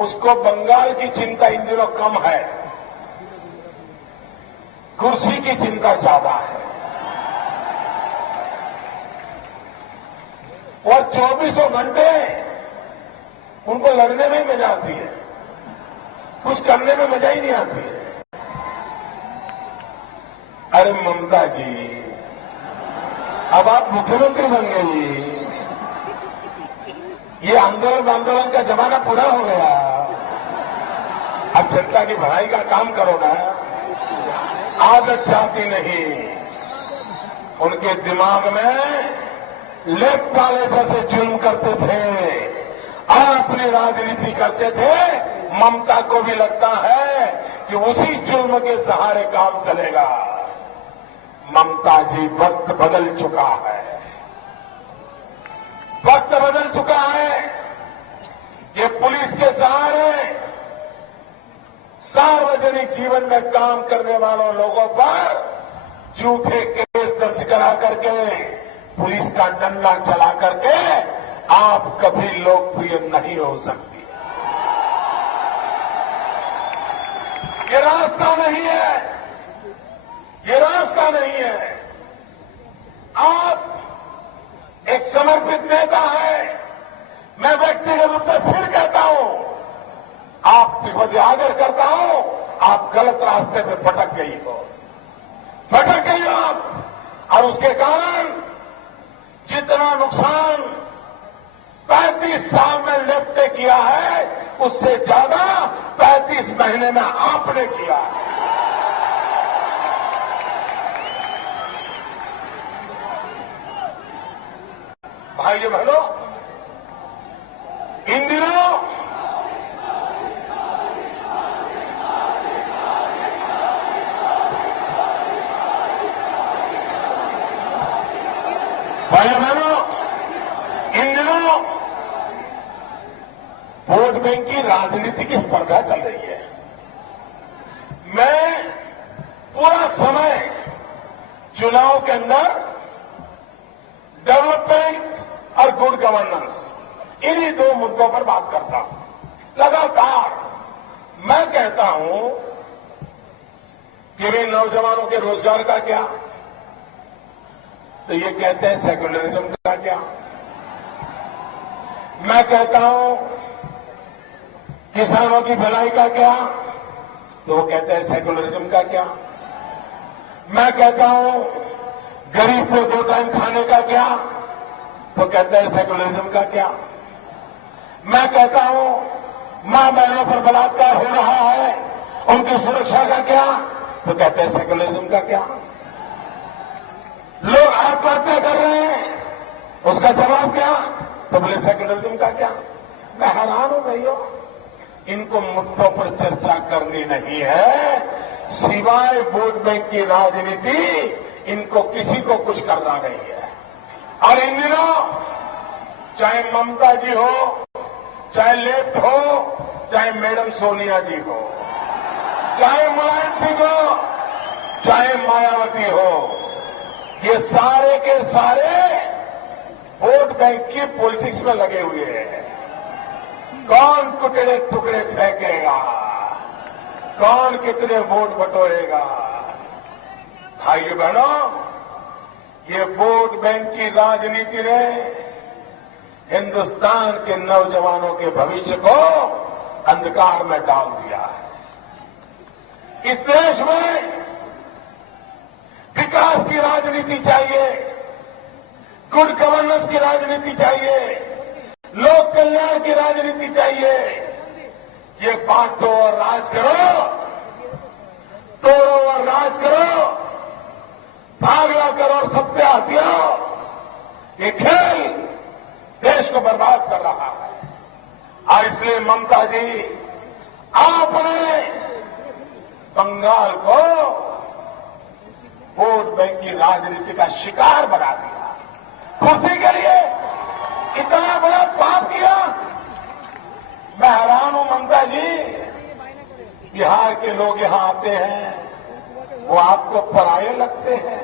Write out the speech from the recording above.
उसको बंगाल की चिंता इन दिनों कम है, कुर्सी की चिंता ज्यादा है। और 24 घंटे उनको लड़ने में मजा आती है, कुछ करने में मजा ही नहीं आती है। अरे ममता जी, अब आप मुख्यमंत्री बन गई, ये आंदोलन का जमाना पूरा हो गया। अब जनता की भलाई का काम करो ना। आदत जाती नहीं, उनके दिमाग में लेफ्ट वाले जैसे जुल्म करते थे और अपनी राजनीति करते थे। ममता को भी लगता है कि उसी जुल्म के सहारे काम चलेगा। ममता जी, वक्त बदल चुका है, वक्त बदल चुका है। ये पुलिस के सहारे सार्वजनिक जीवन में काम करने वालों लोगों पर झूठे केस दर्ज करा करके, पुलिस का डंडा चला करके आप कभी लोकप्रिय नहीं हो सकती। ये रास्ता नहीं है, ये रास्ता नहीं है। आप एक समर्पित नेता है। मैं व्यक्तिगत रूप से फिर कहता हूं, आपकी वजह आदर करता हूं, आप गलत रास्ते पे भटक गई हो आप, और उसके कारण जितना नुकसान 35 साल में लेफ्ट ने किया है, उससे ज्यादा 35 महीने में आपने किया है। भाइयों बहनों, इन दिनों वोट बैंक की राजनीति की स्पर्धा चल रही है। मैं पूरा समय चुनाव के अंदर डेवलपमेंट और गुड गवर्नेंस, इन्हीं दो मुद्दों पर बात करता हूं लगातार। मैं कहता हूं कि वे नौजवानों के रोजगार का क्या, तो ये कहते हैं सेकुलरिज्म का क्या। मैं कहता हूं किसानों की भलाई का क्या, तो वो कहते हैं सेकुलरिज्म का क्या। मैं कहता हूं गरीब को 2 टाइम खाने का क्या, तो कहते हैं सेकुलरिज्म का क्या। मैं कहता हूं मां बहनों पर बलात्कार हो रहा है, उनकी सुरक्षा का क्या, तो कहते हैं सेकुलरिज्म का क्या। लोग आत्महत्या कर रहे हैं, उसका जवाब क्या, तो बोले सेकुलरिज्म का क्या। मैं हैरान हूं भैया, इनको मुद्दों पर चर्चा करनी नहीं है, सिवाय वोट बैंक की राजनीति इनको किसी को कुछ करना नहीं है। और इन दिनों चाहे ममता जी हो, चाहे लेफ्ट हो, चाहे मैडम सोनिया जी हो, चाहे मुलायम सिंह हो, चाहे मायावती हो, ये सारे के सारे वोट बैंक की पॉलिटिक्स में लगे हुए हैं। कौन टुकड़े टुकड़े फेंकेगा, कौन कितने वोट बटोरेगा। भाइयों बहनों, ये वोट बैंक की राजनीति ने हिंदुस्तान के नौजवानों के भविष्य को अंधकार में डाल दिया है। इस देश में विकास की राजनीति चाहिए, गुड गवर्नेंस की राजनीति चाहिए, लोक कल्याण की राजनीति चाहिए। ये बांटो और राज करो, तोड़ो और राज करो, भागला करो और सत्या हथियाओ, ये खेल देश को बर्बाद कर रहा है। और इसलिए ममता जी, आपने बंगाल को वोट बैंक की राजनीति का शिकार बना दिया। कुर्सी के लिए इतना बड़ा पाप किया। मैं हैरान हूं ममता जी, बिहार के लोग यहां आते हैं, वो आपको पराये लगते हैं।